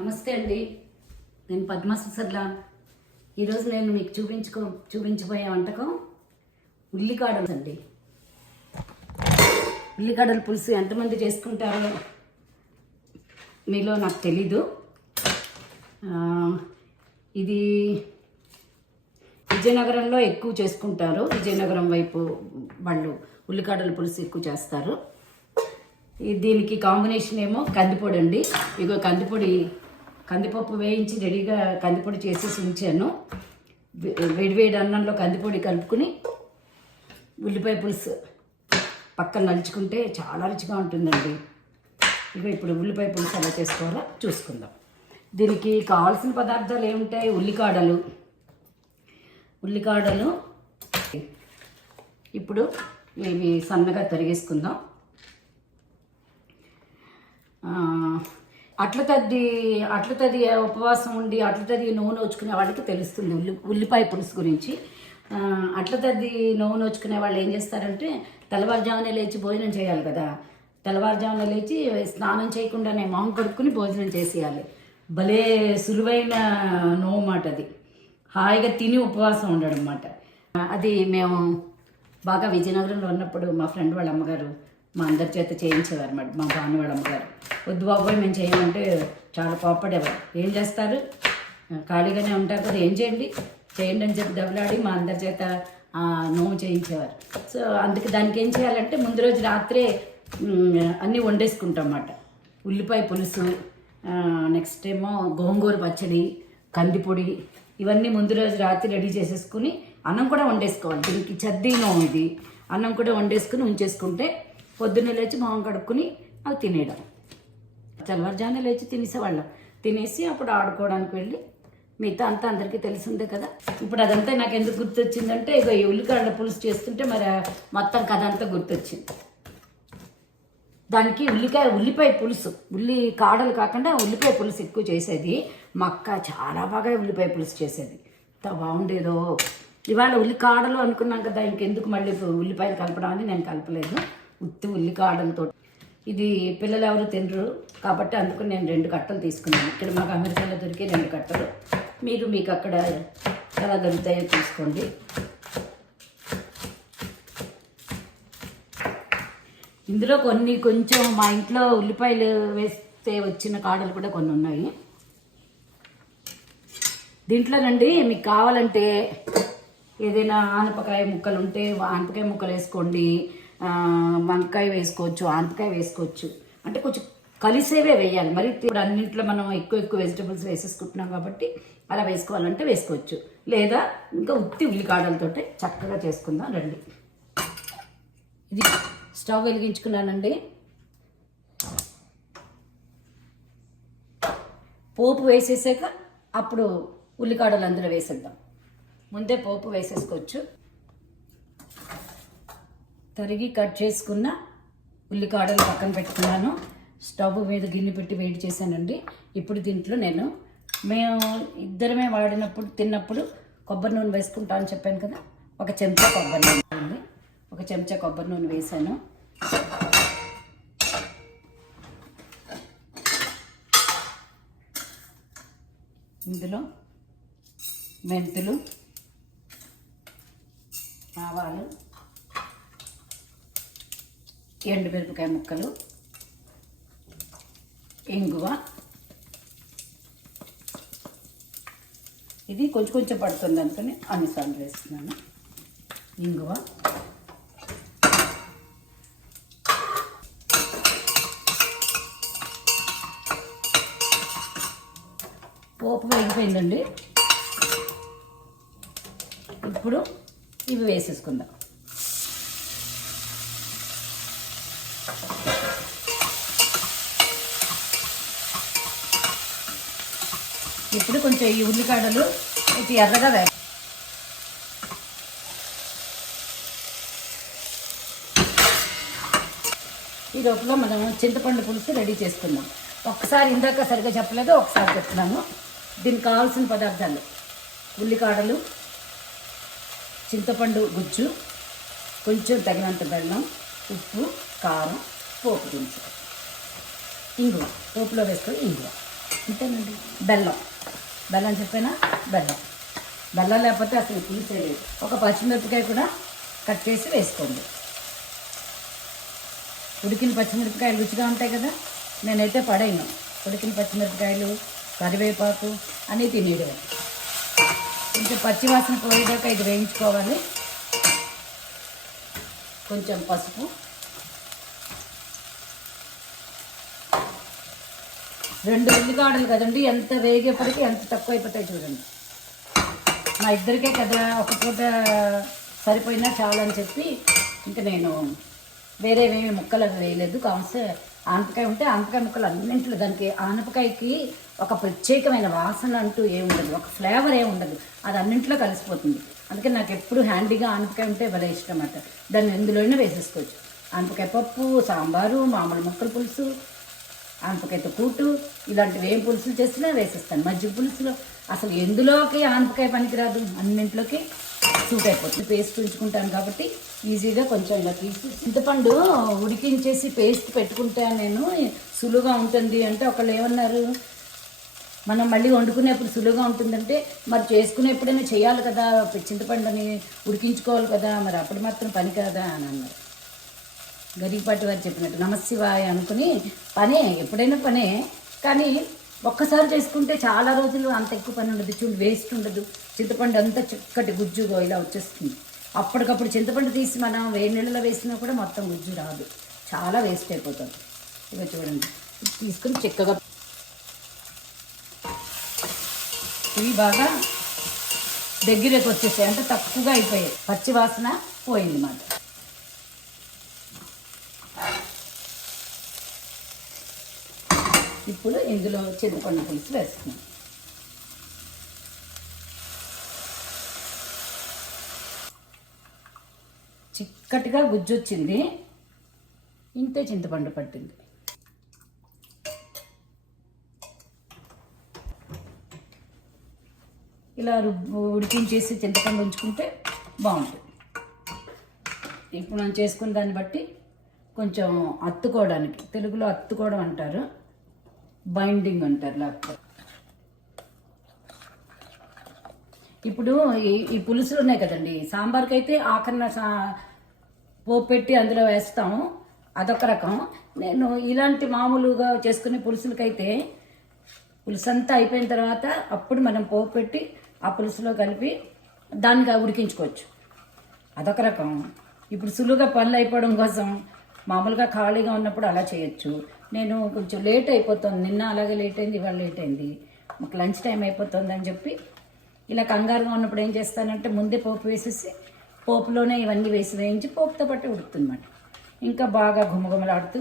నమస్తే అండి. నేను పద్మ సుసర్లా. ఈరోజు నేను మీకు చూపించబోయే వంటకం ఉల్లికాడలు అండి. ఉల్లికాడల పులుసు ఎంతమంది చేసుకుంటారో మీలో నాకు తెలీదు. ఇది విజయనగరంలో ఎక్కువ చేసుకుంటారు. విజయనగరం వైపు వాళ్ళు ఉల్లికాడల పులుసు ఎక్కువ చేస్తారు. దీనికి కాంబినేషన్ ఏమో కందిపొడి అండి. ఇగో కందిపప్పు వేయించి రెడీగా కందిపొడి చేసేసి ఉంచాను. వేడివేడి అన్నంలో కందిపొడి కలుపుకుని ఉల్లిపాయ పులుసు పక్కన నలుచుకుంటే చాలా రుచిగా ఉంటుందండి. ఇక ఇప్పుడు ఉల్లిపాయ పులుసు ఎలా చేసుకోవాలో చూసుకుందాం. దీనికి కావాల్సిన పదార్థాలు ఏముంటాయి? ఉల్లికాడలు ఇప్పుడు ఇవి సన్నగా తరిగేసుకుందాం. అట్ల తది ఉపవాసం ఉండి అట్ల తది నూనె నోచుకునే వాళ్ళకి తెలుస్తుంది ఉల్లిపాయ పులుసు గురించి. అట్ల తది నూనె నోచుకునే వాళ్ళు ఏం చేస్తారంటే తెల్లవారుజామునే లేచి భోజనం చేయాలి కదా. తెల్లవారుజామున లేచి స్నానం చేయకుండానే మొహం కడుక్కుని భోజనం చేసేయాలి. భలే సులువైన నోము మాట అది. హాయిగా తిని ఉపవాసం ఉండడం అన్నమాట. అది మేము బాగా విజయనగరంలో ఉన్నప్పుడు మా ఫ్రెండ్ వాళ్ళ అమ్మగారు మా అందరి చేత చేయించేవారు అన్నమాట. మా భాను వాళ్ళ అమ్మగారు వద్దు బాబోయ్ మేము చేయమంటే చాలా కోప్పడేవారు. ఏం చేస్తారు, ఖాళీగానే ఉంటారు కదా, ఏం చేయండి అని చెప్పి దెబ్బలాడి మా అందరి చేత నోము చేయించేవారు. సో అందుకే దానికి ఏం చేయాలంటే ముందు రోజు రాత్రే అన్నీ వండేసుకుంటాం అన్నమాట. ఉల్లిపాయ పులుసు, నెక్స్ట్ ఏమో గోంగూర పచ్చడి, కందిపొడి, ఇవన్నీ ముందు రోజు రాత్రి రెడీ చేసేసుకుని అన్నం కూడా వండేసుకోవాలి. దీనికి చద్దీ నోము ఇది. అన్నం కూడా వండేసుకుని ఉంచేసుకుంటే పొద్దున్నే లేచి మొహం కడుక్కుని అవి తినేయడం. తెల్లవారుజామునే లేచి తినేసేవాళ్ళం. తినేసి అప్పుడు ఆడుకోవడానికి వెళ్ళి మిగతా అంతా అందరికీ తెలిసిందే కదా. ఇప్పుడు అదంతా నాకు ఎందుకు గుర్తొచ్చిందంటే ఇక ఈ ఉల్లికాడల పులుసు చేస్తుంటే మరి మొత్తం కథ అంతా గుర్తొచ్చింది. దానికి ఉల్లిపాయ పులుసు, కాడలు కాకుండా ఉల్లిపాయ పులుసు ఎక్కువ చేసేది. మా అక్క చాలా బాగా ఉల్లిపాయ పులుసు చేసేది. ఎంత బాగుండేదో. ఇవాళ కాడలు అనుకున్నాం కదా, ఇంకెందుకు మళ్ళీ ఉల్లిపాయలు కలపడం అని నేను కలపలేదు. ఉత్తి ఉల్లికాడలతో. ఇది పిల్లలు ఎవరు తినరు కాబట్టి అందుకు నేను 2 కట్టలు తీసుకున్నాను. ఇక్కడ మాకు అమెరికాలో దొరికే 2 కట్టలు. మీకు అక్కడ ఎలా దొరుకుతాయో తీసుకోండి. ఇందులో కొంచెం మా ఇంట్లో ఉల్లిపాయలు వేస్తే వచ్చిన కాడలు కూడా కొన్ని ఉన్నాయి. దీంట్లోనండి మీకు కావాలంటే ఏదైనా ఆనపకాయ ముక్కలు ఉంటే ఆనపకాయ ముక్కలు వేసుకోండి, వంకాయ వేసుకోవచ్చు, ఆనపకాయ వేసుకోవచ్చు. అంటే కొంచెం కలిసేవే వేయాలి. మరి ఇప్పుడు అన్నింటిలో మనం ఎక్కువ వెజిటబుల్స్ వేసేసుకుంటున్నాం కాబట్టి అలా వేసుకోవాలంటే వేసుకోవచ్చు. లేదా ఇంకా ఉత్తి ఉల్లికాడలతో చక్కగా చేసుకుందాం రండి. ఇది స్టవ్ వెలిగించుకున్నానండి. పోపు వేసేసాక అప్పుడు ఉల్లికాడలు అందులో వేసేద్దాం. ముందే పోపు వేసేసుకోవచ్చు. తరిగి కట్ చేసుకున్న ఉల్లికాడలు పక్కన పెట్టుకున్నాను. స్టవ్ మీద గిన్నె పెట్టి వేడి చేశానండి. ఇప్పుడు దీంట్లో మేము ఇద్దరమే తిన్నప్పుడు కొబ్బరి నూనె వేసుకుంటా అని చెప్పాను కదా. 1 చెంచా కొబ్బరి నూనె ఉంది. 1 చెంచా కొబ్బరి నూనె వేసాను. ఇందులో మెంతులు, ఆవాలు, ఎండుమిరపకాయ ముక్కలు, ఇంగువ. ఇది కొంచెం పడుతుంది అనుకుని అన్నిసార్లు వేస్తున్నాను. ఇంగువ, పోపు వేగిపోయిందండి. ఇప్పుడు ఇవి వేసేసుకుందాం. ఇప్పుడు కొంచెం ఈ ఉల్లికాడలు కొంచెం ఎర్రగా వేయాలి. ఈ లోపల మనం చింతపండు పులుసు రెడీ చేసుకుందాం. ఒక్కసారి ఇందాక సరిగ్గా చెప్పలేదు, ఒకసారి చెప్తున్నాను. దీనికి కావాల్సిన పదార్థాలు: ఉల్లికాడలు, చింతపండు గుజ్జు, కొంచెం తగినంత బెల్లం, ఉప్పు, కారం, పోపు దినుసులు, ఇంగువ, పోపులో వేసుకొని ఇంగువ. అంతేనండి. బెల్లం బెల్లం చెప్పానా, బెల్లం లేకపోతే అసలు పులుసే లేదు. ఒక పచ్చిమిరపకాయ కూడా కట్ చేసి వేసుకోండి. ఉడికిన పచ్చిమిరపకాయలు రుచిగా ఉంటాయి కదా, నేనైతే పడేయను. ఉడికిన పచ్చిమిరపకాయలు, కరివేపాకు అన్నీ తినేయడమే. కొంచెం పచ్చివాసన పోయేదాకా ఇది వేయించుకోవాలి. కొంచెం పసుపు, 2 ఉల్లిగడ్డలు కదండి, ఎంత వేగేపటికి ఎంత తక్కువ అయిపోతాయి చూడండి. మా ఇద్దరికే కదా ఒక పూట సరిపోయినా చాలని చెప్పి ఇంకా నేను వేరేవేమి ముక్కలు అవి వేయలేదు. కావలసి ఆనపకాయ ఉంటే ఆనపకాయ ముక్కలు అన్నింటిలో, దానికి ఆనపకాయకి ఒక ప్రత్యేకమైన వాసన అంటూ ఏముండదు, ఒక ఫ్లేవర్ ఏముండదు, అది అన్నింటిలో కలిసిపోతుంది. అందుకే నాకు ఎప్పుడు హ్యాండీగా ఆనపకాయ ఉంటే భలే ఇష్టం అన్నమాట. దాన్ని ఎందులోనే వేసేసుకోవచ్చు. ఆనపకాయ పప్పు, సాంబారు, మామూలు ముక్కల పులుసు, ఆనపకాయతో కూటు, ఇలాంటివి ఏం పులుసులు చేసినా వేసేస్తాను. మజ్జిగ పులుసులో అసలు ఎందులోకి ఆనపకాయ పనికిరాదు, అన్నింటిలోకి సూట్ అయిపోతుంది. పేస్ట్ ఉంచుకుంటాను కాబట్టి ఈజీగా కొంచెం ఇలా తీసి, చింతపండు ఉడికించేసి పేస్ట్ పెట్టుకుంటే నేను సులువుగా ఉంటుంది అంటే ఒకళ్ళు ఏమన్నారు, మనం మళ్ళీ వండుకునేప్పుడు సులువుగా ఉంటుందంటే మరి చేసుకునేప్పుడైనా చేయాలి కదా, చింతపండుని ఉడికించుకోవాలి కదా, మరి అప్పుడు మాత్రం పని కదా అని అన్నారు. గరికపాటి వారు చెప్పినట్టు నమశివాయ అనుకుని పనే, ఎప్పుడైనా పనే, కానీ ఒక్కసారి చేసుకుంటే చాలా రోజులు అంత ఎక్కువ పని ఉండదు. చూడు, వేస్ట్ ఉండదు. చింతపండు అంతా చిక్కటి గుజ్జుగా ఇలా వచ్చేస్తుంది. అప్పటికప్పుడు చింతపండు తీసి మనం వేడి నీళ్ళలో వేసినా కూడా మొత్తం గుజ్జు రాదు, చాలా వేస్ట్ అయిపోతుంది. ఇక చూడండి, తీసుకుని చిక్కగా ఇవి బాగా దగ్గరకు వచ్చేసాయి, అంటే తక్కువగా అయిపోయాయి, పచ్చి వాసన పోయింది మాట. ఇప్పుడు ఇందులో చింతపండు పులుసు వేస్తున్నాం. చిక్కటిగా గుజ్జు వచ్చింది, ఇంతే చింతపండు పట్టింది. ఇలా ఉడికించేసి చింతపండు ఉంచుకుంటే బాగుంటుంది. ఇప్పుడు మనం చేసుకున్న దాన్ని బట్టి కొంచెం అత్తుకోవడానికి, తెలుగులో అత్తుకోవడం అంటారు, బైండింగ్ అంటారు లేకపోతే. ఇప్పుడు ఈ పులుసులు ఉన్నాయి కదండి, సాంబార్కి అయితే ఆఖరణ పోపు పెట్టి అందులో వేస్తాము, అదొక రకం. నేను ఇలాంటి మామూలుగా చేసుకునే పులుసులకైతే పులుసు అంతా అయిపోయిన తర్వాత అప్పుడు మనం పోపు పెట్టి ఆ పులుసులో కలిపి దాన్ని ఉడికించుకోవచ్చు, అదొక రకం. ఇప్పుడు సులువుగా పనులు అయిపోవడం కోసం మామూలుగా ఖాళీగా ఉన్నప్పుడు అలా చేయొచ్చు. నేను కొంచెం లేట్ అయిపోతుంది, నిన్న అలాగే లేట్ అయింది, ఇవాళ లేట్ అయింది, మాకు లంచ్ టైం అయిపోతుంది అని చెప్పి ఇలా కంగారుగా ఉన్నప్పుడు ఏం చేస్తానంటే ముందే పోపు వేసేసి పోపులోనే ఇవన్నీ వేయించి పోపుతో పట్టి ఉడుకుతుందన్నమాట. ఇంకా బాగా గుమగుమలాడుతూ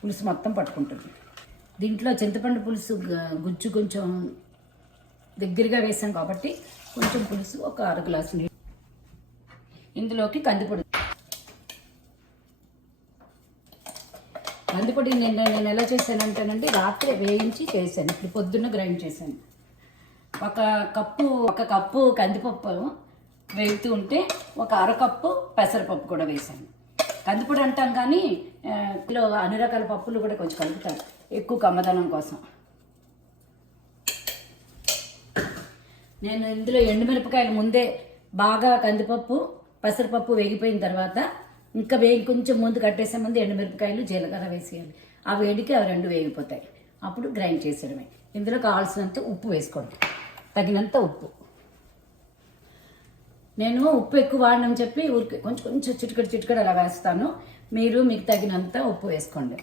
పులుసు మొత్తం పట్టుకుంటుంది. దీంట్లో చింతపండు పులుసు గుజ్జు కొంచెం దగ్గరగా వేసాం కాబట్టి కొంచెం పులుసు ఒక 1/2 గ్లాసు నీళ్ళు. ఇందులోకి కందిపొడి నేను ఎలా చేశానంటేనండి, రాత్రి వేయించి చేశాను, ఇప్పుడు పొద్దున్న గ్రైండ్ చేశాను. ఒక కప్పు కందిపప్పు వేగుతూ ఉంటే ఒక 1/2 కప్పు పెసరపప్పు కూడా వేసాను. కందిపొడి అంటాం కానీ ఇందులో అన్ని రకాల పప్పులు కూడా కొంచెం కలుపుతారు, ఎక్కువ కమ్మదనం కోసం. నేను ఇందులో ఎండుమిరపకాయలు ముందే బాగా కందిపప్పు పెసరపప్పు వేగిపోయిన తర్వాత ఇంకా కొంచెం ముందు కట్టేసే ముందు ఎండుమిరపకాయలు జీలకర్ర వేసేయాలి. ఆ వేడికి అవి 2 వేగిపోతాయి, అప్పుడు గ్రైండ్ చేసేయడమే. ఇందులో కావాల్సినంత ఉప్పు వేసుకోండి, తగినంత ఉప్పు. నేను ఉప్పు ఎక్కువ వాడనని చెప్పి ఊరికి కొంచెం చిటికడు అలా వేస్తాను, మీకు తగినంత ఉప్పు వేసుకోండి.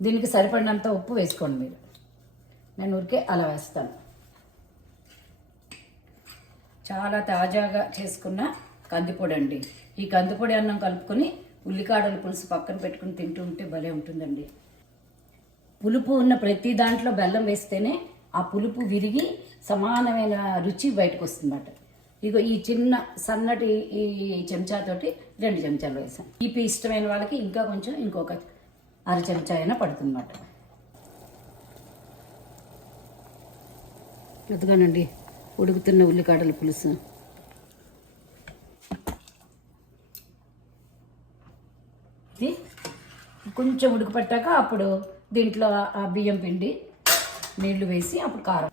దీనికి సరిపడినంత ఉప్పు వేసుకోండి మీరు, నేను ఊరికే అలా వేస్తాను. చాలా తాజాగా చేసుకున్న కందిపొడి అండి. ఈ కందిపొడి అన్నం కలుపుకొని ఉల్లికాడల పులుసు పక్కన పెట్టుకుని తింటూ ఉంటే భలే ఉంటుందండి. పులుపు ఉన్న ప్రతి దాంట్లో బెల్లం వేస్తేనే ఆ పులుపు విరిగి సమానమైన రుచి బయటకు వస్తుందన్నమాట. ఇగో ఈ చిన్న సన్నటి ఈ చెంచాతోటి 2 చెంచాలు వేసాను. తీపి ఇష్టమైన వాళ్ళకి ఇంకా కొంచెం ఇంకొక 1/2 చెంచా అయినా పడుతుందన్నమాట. ఎదుగానండి ఉడుకుతున్న ఉల్లికాడల పులుసు. ఇది కొంచెం ఉడుకుపట్టాక అప్పుడు దీంట్లో ఆ బియ్యం పిండి నీళ్లు వేసి అప్పుడు కారం.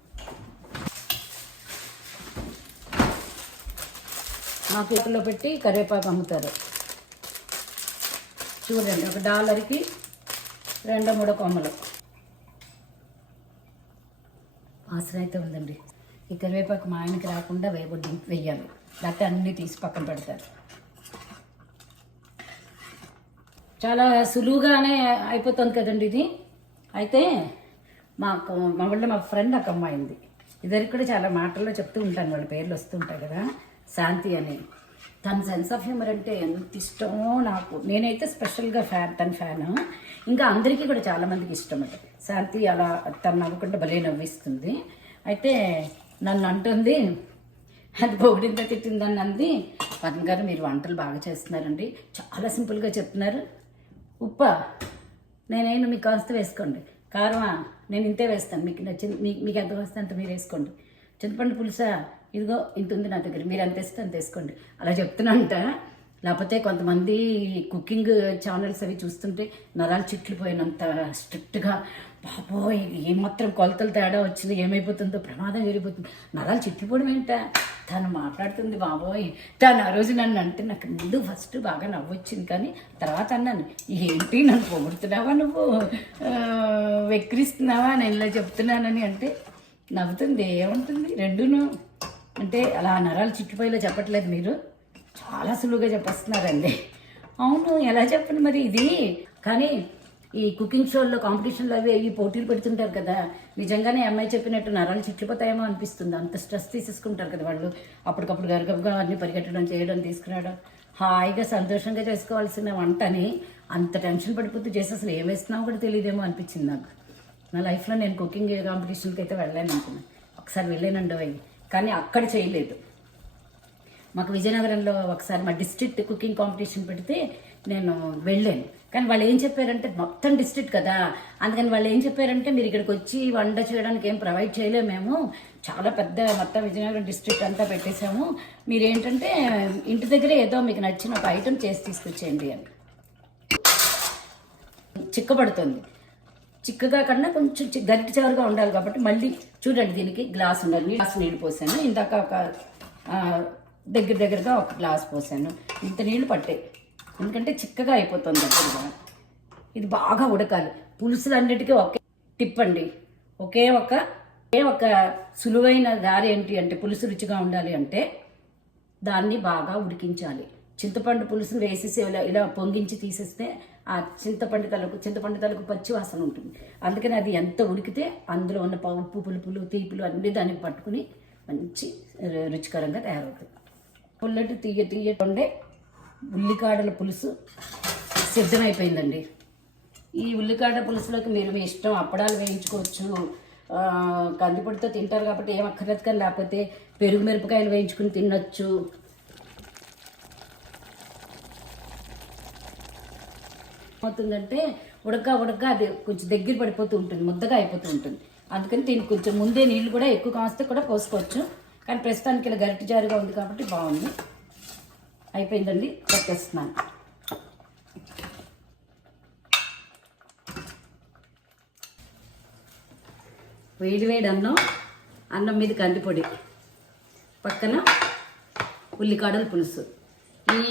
ఆ కేకులో పెట్టి కరివేపాకు అమ్ముతారు చూడండి, $1కి 2-3 కొమ్మలు. వాసన అయితే ఉందండి. ఈ కరివేపాకు మా ఆయనకి రాకుండా వెయ్యాలి, లేకపోతే అన్నీ తీసి పక్కన పెడతారు. చాలా సులువుగానే అయిపోతుంది కదండి ఇది. అయితే మా ఊళ్ళో మా ఫ్రెండ్ ఒక అమ్మాయి ఉంది, ఇద్దరికి కూడా చాలా మాటల్లో చెప్తూ ఉంటాను, వాళ్ళ పేర్లు వస్తుంటాయి కదా, శాంతి అని. తన సెన్స్ ఆఫ్ హ్యూమర్ అంటే ఎంత ఇష్టమో నాకు. నేనైతే స్పెషల్గా తన ఫ్యాన్. ఇంకా అందరికీ కూడా చాలామందికి ఇష్టం అంటే శాంతి. అలా తను నవ్వకుండా భలే నవ్విస్తుంది. అయితే నన్ను అంటుంది, అది పొగిడిందా తిట్టిందని అంది, పద్మ గారు మీరు వంటలు బాగా చేస్తున్నారండి, చాలా సింపుల్గా చెప్తున్నారు. ఉప్ప నేనైనా మీకు కాస్త వేసుకోండి, కారమా నేను ఇంతే వేస్తాను, మీకు నచ్చింది మీకు ఎంత వస్తే అంత మీరు వేసుకోండి, చింతపండు పులుసా ఇదిగో ఇంత ఉంది నా దగ్గర, మీరు ఎంత వేస్తే అంత వేసుకోండి, అలా చెప్తున్నాంట. లేకపోతే కొంతమంది కుకింగ్ ఛానల్స్ అవి చూస్తుంటే నరాలు చిట్లిపోయినంత స్ట్రిక్ట్గా, బాబోయ్ ఏమాత్రం కొలతలు తేడా వచ్చింది ఏమైపోతుందో, ప్రమాదం జరిగిపోతుంది, నరాలు చిట్లిపోవడం ఏంట. తను మాట్లాడుతుంది బాబోయ్. తను ఆ రోజు నన్ను అంటే నాకు ముందు ఫస్ట్ బాగా నవ్వొచ్చింది, కానీ తర్వాత అన్నాను, ఏంటి నన్ను పొగుడుతున్నావా, నువ్వు వెక్కిరిస్తున్నావా నేను ఇలా చెప్తున్నానని. అంటే నవ్వుతుంది, ఏముంటుంది రెండును అంటే అలా నరాలు చిట్లిపోయేలా చెప్పట్లేదు మీరు, చాలా సులువుగా చెప్పేస్తున్నారండి. అవును, ఎలా చెప్పండి మరి ఇది. కానీ ఈ కుకింగ్ షోల్లో కాంపిటీషన్లు అవి అవి పోటీలు పెడుతుంటారు కదా, నిజంగానే అమ్మాయి చెప్పినట్టు నరాలు చిట్లిపోతాయేమో అనిపిస్తుంది. అంత స్ట్రెస్ తీసేసుకుంటారు కదా వాళ్ళు, అప్పటికప్పుడు గరగబగా అన్ని పరిగెట్టడం చేయడం తీసుకురావడం. హాయిగా సంతోషంగా చేసుకోవాల్సిన వంటని అంత టెన్షన్ పడిపోతూ చేసి అసలు ఏం వేస్తున్నావు కూడా తెలియదేమో అనిపించింది నాకు. నా లైఫ్లో నేను కుకింగ్ కాంపిటీషన్కి అయితే వెళ్ళాను అనుకున్నాను, ఒకసారి వెళ్ళానండి అవి, కానీ అక్కడ చేయలేదు. మాకు విజయనగరంలో ఒకసారి మా డిస్ట్రిక్ట్ కుకింగ్ కాంపిటీషన్ పెడితే నేను వెళ్ళాను, కానీ వాళ్ళు ఏం చెప్పారంటే మొత్తం డిస్ట్రిక్ట్ కదా, అందుకని వాళ్ళు ఏం చెప్పారంటే మీరు ఇక్కడికి వచ్చి వంట చేయడానికి ఏం ప్రొవైడ్ చేయలేము మేము, చాలా పెద్ద మొత్తం విజయనగరం డిస్ట్రిక్ట్ అంతా పెట్టేశాము, మీరేంటంటే ఇంటి దగ్గరే ఏదో మీకు నచ్చిన ఒక ఐటెం చేసి తీసుకొచ్చేయండి అని. చిక్కబడుతుంది, చిక్కగా కన్నా కొంచెం గరిటి చివరిగా ఉండాలి కాబట్టి మళ్ళీ చూడండి, దీనికి గ్లాస్ ఉండాలి, గ్లాస్ నీళ్ళు పోసాను, ఇందాక ఒక దగ్గరగా ఒక గ్లాస్ పోసాను, ఇంత నీళ్లు పట్టాయి, ఎందుకంటే చిక్కగా అయిపోతుంది దగ్గరగా. ఇది బాగా ఉడకాలి. పులుసులన్నిటికీ ఒకే టిప్ అండి, ఒకే ఒక సులువైన దారి ఏంటి అంటే పులుసు రుచిగా ఉండాలి అంటే దాన్ని బాగా ఉడికించాలి. చింతపండు పులుసును వేసేసి ఇలా పొంగించి తీసేస్తే ఆ చింతపండు తలకు పచ్చి వాసన ఉంటుంది. అందుకని అది ఎంత ఉడికితే అందులో ఉన్న ఉప్పు పులుపులు తీపులు అన్నీ దానికి పట్టుకుని మంచి రుచికరంగా తయారవుతుంది. పుల్లటి తీయ ఉండే ఉల్లికాడల పులుసు సిద్ధమైపోయిందండి. ఈ ఉల్లికాడ పులుసులోకి మీరు మీ ఇష్టం అప్పడాలు వేయించుకోవచ్చు, కందిపొడితో తింటారు కాబట్టి ఏం అక్కర్లేదు, కానీ లేకపోతే పెరుగు మిరపకాయలు వేయించుకుని తినొచ్చు. ఏమవుతుందంటే ఉడక అది కొంచెం దగ్గర పడిపోతూ ఉంటుంది, ముద్దగా అయిపోతూ ఉంటుంది. అందుకని దీనికి కొంచెం ముందే నీళ్ళు కూడా ఎక్కువ కాస్తే కూడా పోసుకోవచ్చు, కానీ ప్రస్తుతానికి ఇలా గరిటి జారుగా ఉంది కాబట్టి బాగుంది. అయిపోయిందండి, పెట్టేస్తున్నాను. వేడి అన్నం మీద కందిపొడి, పక్కన ఉల్లికాడల పులుసు.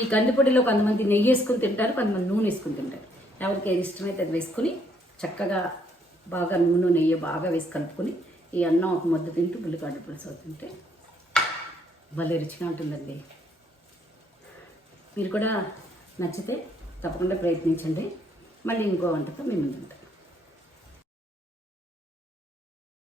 ఈ కందిపొడిలో కొంతమంది నెయ్యి వేసుకుని తింటారు, కొంతమంది నూనె వేసుకుని తింటారు. ఎవరికి ఏది ఇష్టమైతే అది వేసుకుని చక్కగా బాగా నూనె నెయ్యి బాగా వేసి కలుపుకొని ఈ అన్నం ఒక ముద్ద తింటూ ఉల్లికాడల పులుసు అవుతుంటే భలే రుచిగా ఉంటుందండి. మీరు కూడా నచ్చితే తప్పకుండా ప్రయత్నించండి. మళ్ళీ ఇంకో వంటతో మేము ముందుంటాం.